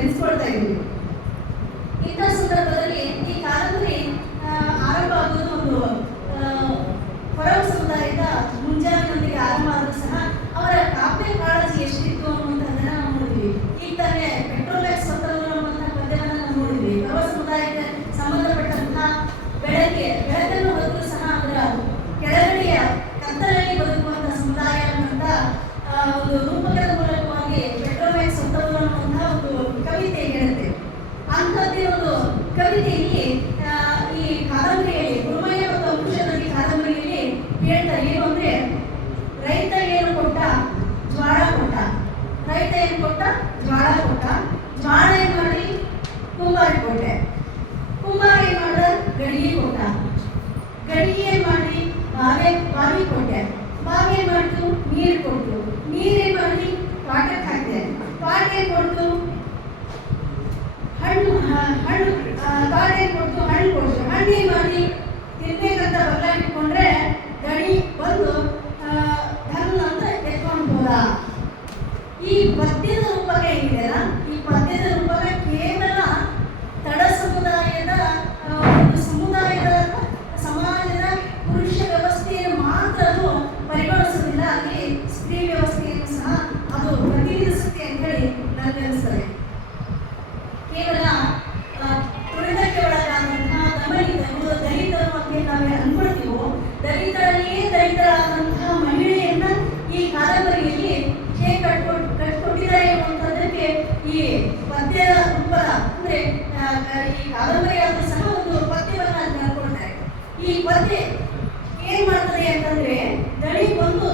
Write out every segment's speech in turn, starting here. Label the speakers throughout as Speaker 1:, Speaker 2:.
Speaker 1: తెలిసిపోతాయి ఇంత సుందర ಕೊಟ್ಟೆ ಕುಮಾರ ಏನು ಮಾಡ್ರ ಗಡಿಗೆ ಕೊಟ್ಟ. ಗಡಿಗೆ ಏನು ಮಾಡ್ರಿ ಬಾವಿ ಬಾವಿ ಕೊಟ್ಟೆ. ಬಾವಿ ಏನು ಮಾಡ್ತು ನೀರು ಕೊಟ್ಟು ನೀರು ಏನು ಮಾಡ್ರಿ ಪಾಟಕ್ಕೆ ಹಾಕಿದೆ ಪಾಟ ಏನು ಕೊಡ್ತು ಹಣ್ಣು ಹಣ್ಣು ಪಾಟ ಏನು ಕೊಡ್ತು ಹಣ್ಣು ಕೊಡ್ತು ಹಣ್ಣು ಏನು ಮಾಡಿ ತಿನ್ಬೇಕಂತ ಬಗ್ಲ ಇಟ್ಕೊಂಡ್ರೆ ಗಡಿ ಬಂದು ಧರ್ಮ ಅಂತ ಎತ್ಕೊಂಡು ಹೋದ. ಈ ಬದ್ ದಲಿತರಾದಂತಹ ಮಹಿಳೆಯನ್ನ ಈ ಕಾದಂಬರಿಯಲ್ಲಿ ಹೇಗೆ ಕಟ್ಕೊಟ್, ಕಟ್ಕೊಟ್ಟಿದ್ದಾರೆ ಅನ್ನುವಂಥದ್ದಕ್ಕೆ ಈ ಪದ್ಯದ ರೂಪದ ಅಂದ್ರೆ ಈ ಕಾದಂಬರಿಯಾದ್ರೂ ಸಹ ಒಂದು ಪದ್ಯವನ್ನು ಹಂಚ್ಕೊಳ್ತಾರೆ ಈ ಪದ್ಯ ಏನ್ ಮಾಡ್ತದೆ ಅಂತಂದ್ರೆ ದಳಿ ಬಂದು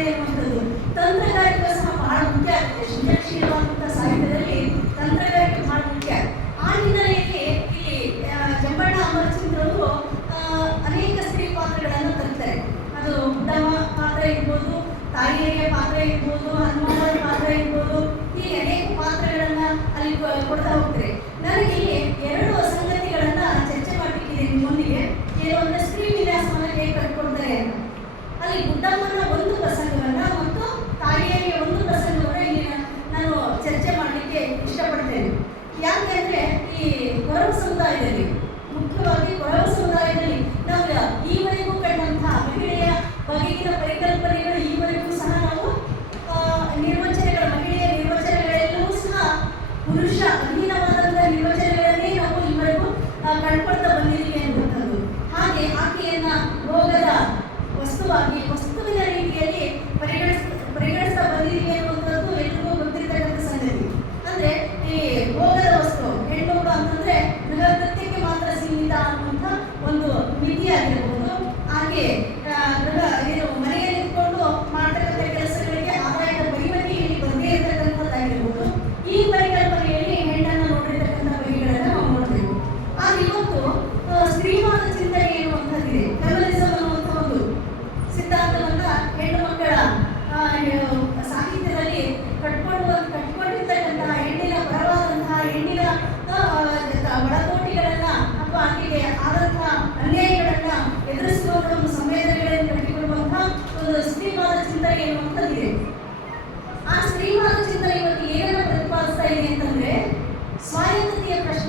Speaker 1: ಒಂದು ತಂತ್ರಗಾರಿಕೆ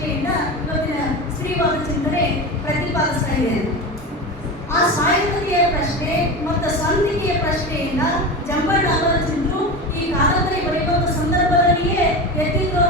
Speaker 1: ವೇದಿಕೆಯಿಂದ ಇವತ್ತಿನ ಸ್ತ್ರೀವಾದ ಚಿಂತನೆ ಪ್ರತಿಪಾದಿಸ್ತಾ ಇದೆ ಆ ಸಾಯುವಿಕೆಯ ಪ್ರಶ್ನೆ ಮತ್ತು ಸಂಧಿಕೆಯ ಪ್ರಶ್ನೆಯಿಂದ ಜಂಬಣ್ಣ ಅವರ ಚಿಂತರು ಈ ಕಾದಂಬರಿ ಬರೆಯುವಂಥ ಸಂದರ್ಭದಲ್ಲಿಯೇ ಎತ್ತಿರುವ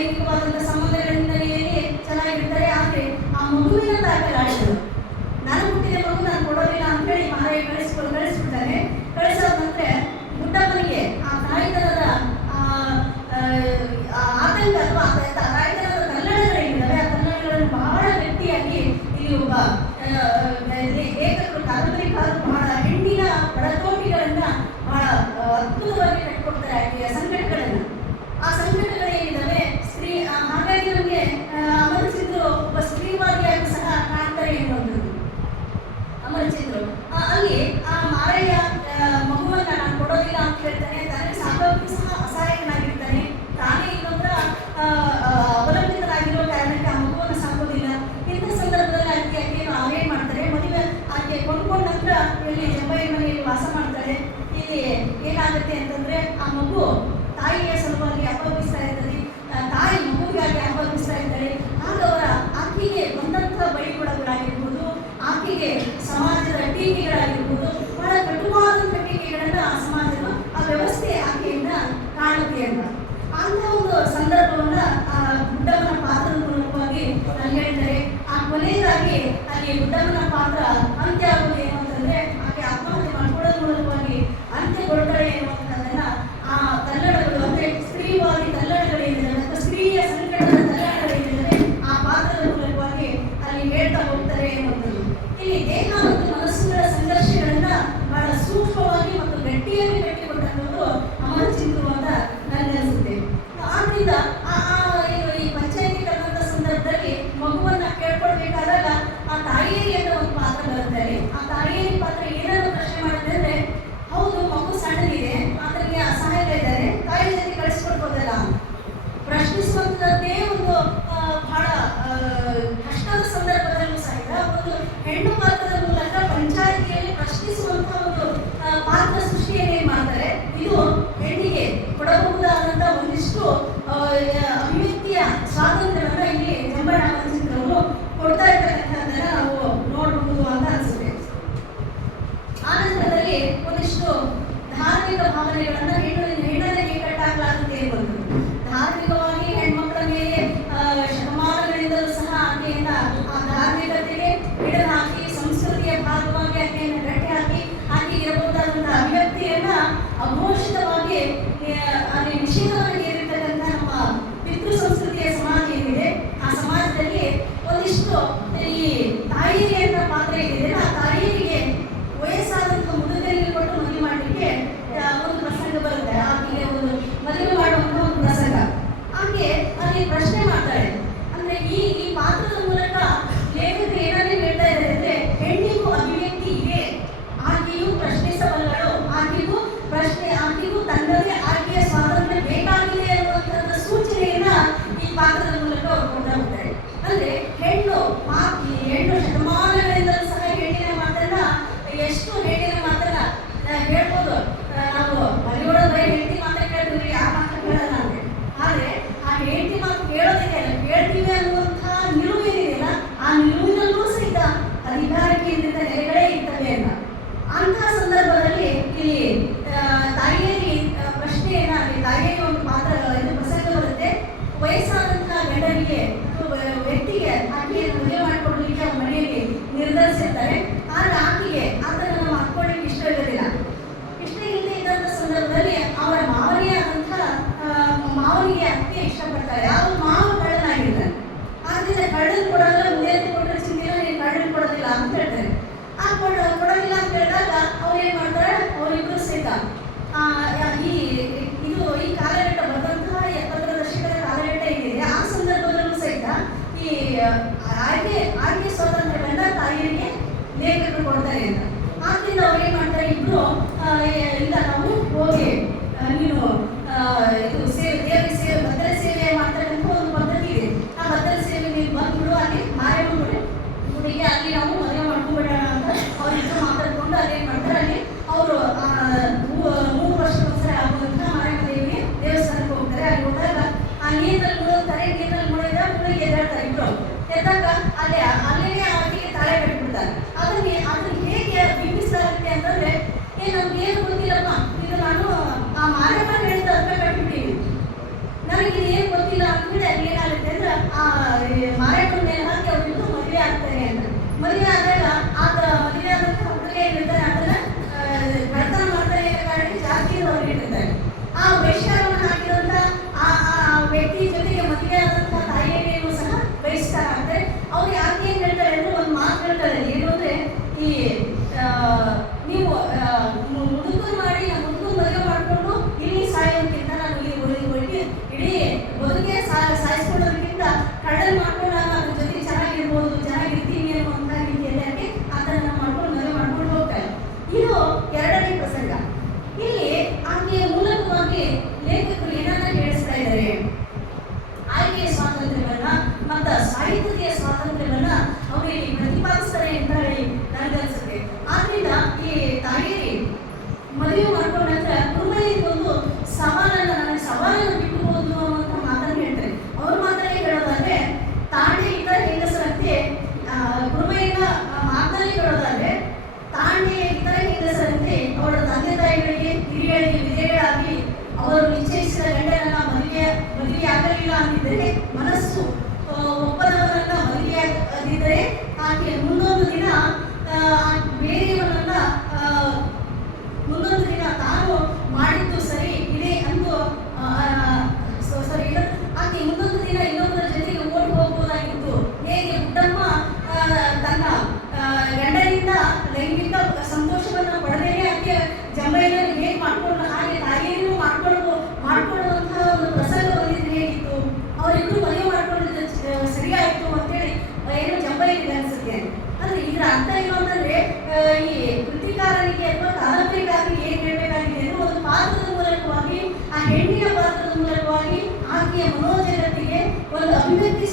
Speaker 1: ಲೈಂಗಿಕವಾದಂಥ ಸಂಬಂಧಗಳಿಂದ ಏನೇ ಚೆನ್ನಾಗಿರ್ತಾರೆ, ಆದರೆ ಆ ಮಗುವಿನ ತಾಕಲಾಡಿದರು ನಾನು ಹುಟ್ಟಿದ ಮಗು, ನಾನು ಕೊಡೋದಿಲ್ಲ ಅಂತೇಳಿ ಮಾರಾಯ ಕಳಿಸ್ಕೊಂಡು ಕಳಿಸ್ಬಿಡ್ತಾರೆ ಕಳಿಸೋ Mưa.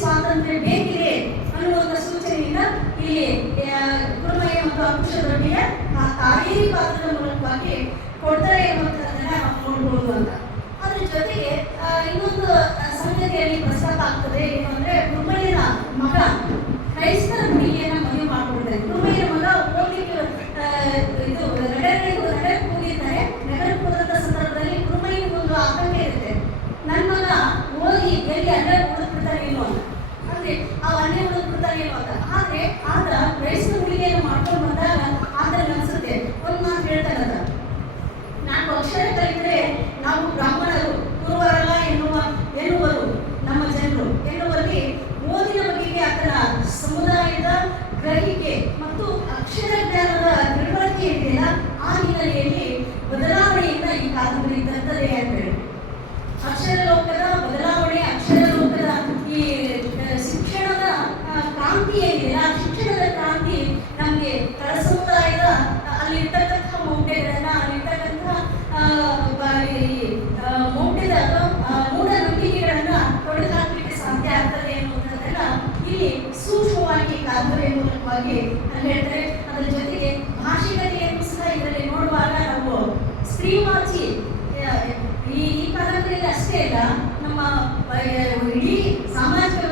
Speaker 1: ಸ್ವಾತಂತ್ರ್ಯ ಬೇಕಿದೆ ಅನ್ನುವಂಥ ಸೂಚನೆಯಿಂದ ಇಲ್ಲಿ ಕುರುಮಯ್ಯ ಮತ್ತು ಅಂಕುಶದೊಡ್ಡಿಯ ಆ ತಾಯಿ ಪಾತ್ರದ ಮೂಲಕವಾಗಿ ಕೊಡ್ತಾರೆ ಎನ್ನುವಂಥದ್ದನ್ನ ನೋಡ್ಬೋದು ಅಂತ. ಅದ್ರ ಜೊತೆಗೆ ಇನ್ನೊಂದು ಸಂಗತಿಯಲ್ಲಿ ಪ್ರಸ್ತಾಪ ಆಗ್ತದೆ ರುಚಿ ಈ ಈ ಕಾಲದಲ್ಲಿ ಅಷ್ಟೇ ಅಲ್ಲ ನಮ್ಮ ಇಡೀ ಸಾಮಾಜಿಕ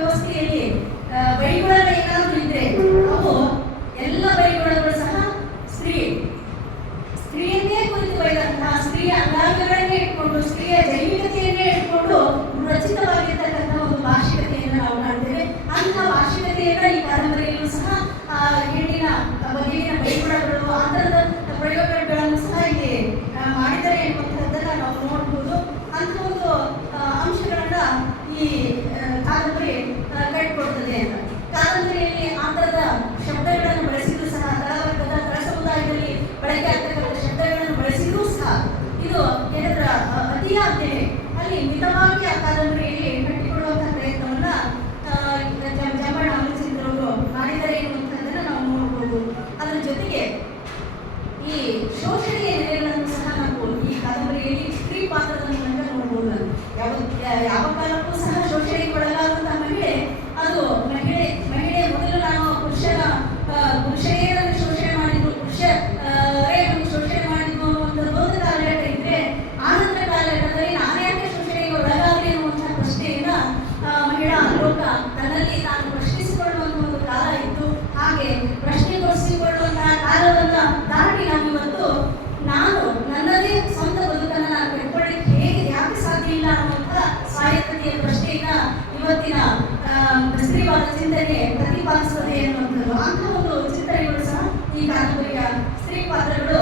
Speaker 1: శ్రీ
Speaker 2: పత్రులు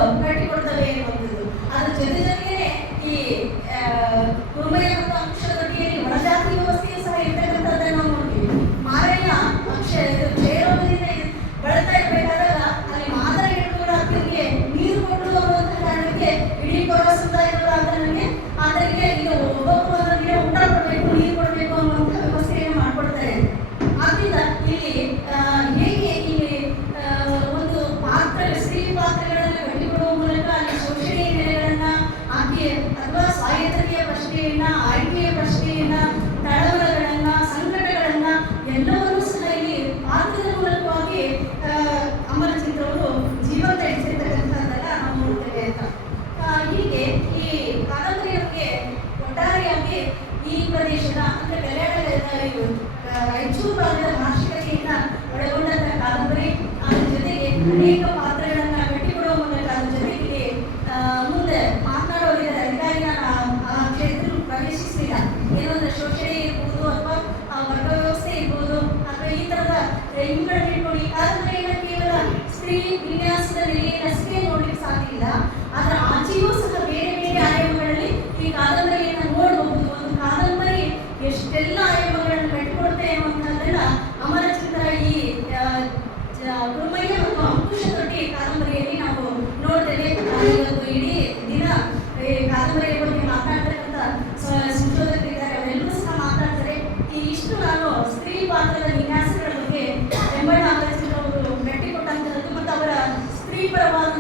Speaker 2: ಪ್ರವಾಸ